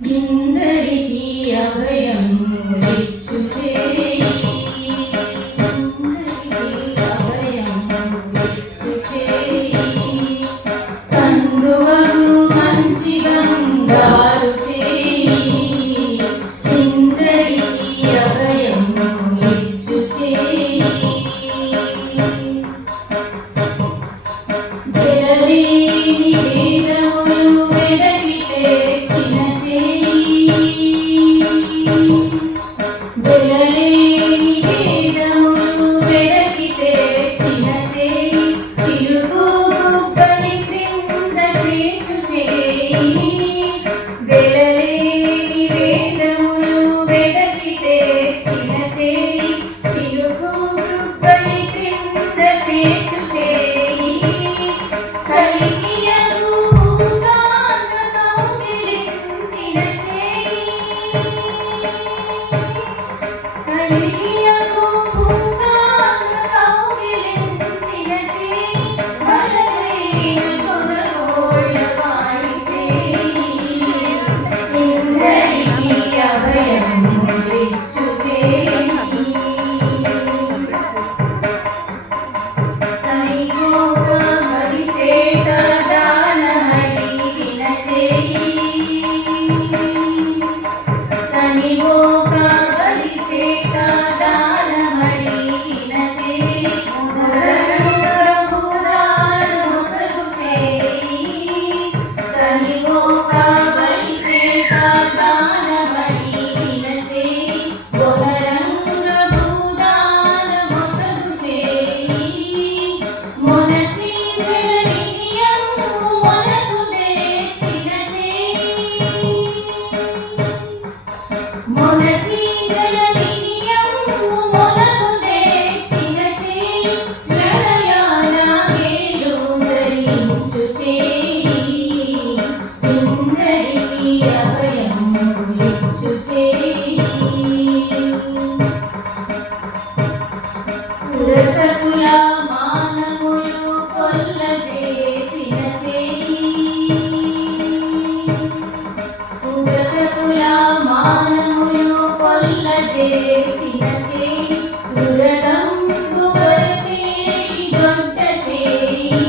ఇందరికీ అభయములిచ్చు చేయి, ఇందరికీ అభయములిచ్చు చేయి, కందువగు మంచి బంగారు చేయి, ఇందరికీ అభయములిచ్చు చేయి. వెలలేని వేదములు వెదకితే చిన్న చేయి, వెలలేని వేదములు వెదకితే చిన్న చేయి, చిలుగు గుబ్బలి క్రింద చేర్చు చేయి, వెలలేని వేదములు వెదకితే చిన్న చేయి, చిలుగు గుబ్బలి క్రింద చేర్చు చేయి, కలికియగు భూతాన కౌగిలించిన చేయి, కలికియగు భూతాన కౌగిలించిన చేయి, బలమైన కొనగోళ్ళ వాడి చేయి, ఇందరికీ అభయములిచ్చు చేయి. తనివోక మరిచేట దానమడి విన చేయి, తనివోక మరిచేట దానమడి విన చేయి, ప్రభుదాన మొసగు చేయి, తనివోక మరిచేట దానమడి విన చేయి, ప్రభుదాన మొసగు చేయి, మొనసి జననియము మనకు తెచ్చిన చేయి, మొనసి జననియము మనకు తెచ్చిన చేయి, లలయాల వేలు ధరించు చేయి, ఇందరికీ అభయములిచ్చు చేయి. పురసకుల మానములు కొల్ల చేసిన చేయి, పురసకుల మానములు కొల్ల చేసిన చేయి, దురగంబు వరపేటి దొడ్డ చేయి,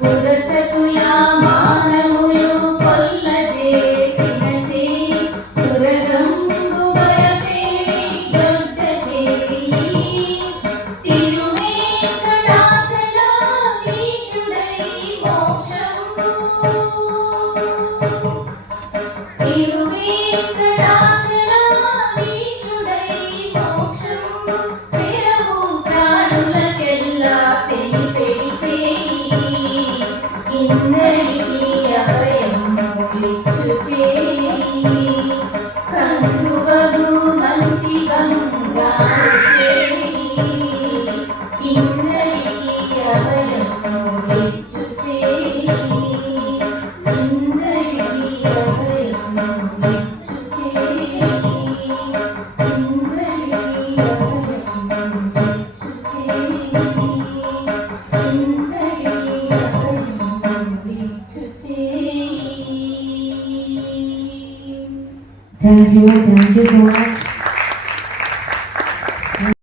పురసకుల మానములు కొల్ల చేసిన చేయి, దురగంబు వరపేటి దొడ్డ చేయి, తిరువేంకటాచలాధీశుడై మోక్షము, తిరువేంకటాచలాధీశుడై మోక్షము, తెరవు ప్రాణులకెల్లా తెలిపెడి చేయి, ఇందరికీ అభయములిచ్చు చేయి, కందువగు మంచి బంగారు చేయి, ఇందరికీ అభయములిచ్చు చేయి, ఇందరికీ అభయములిచ్చు చేయి, ఇందరికీ అభయములిచ్చు చేయి, ఇందరికీ అభయములిచ్చు చేయి. Thank you.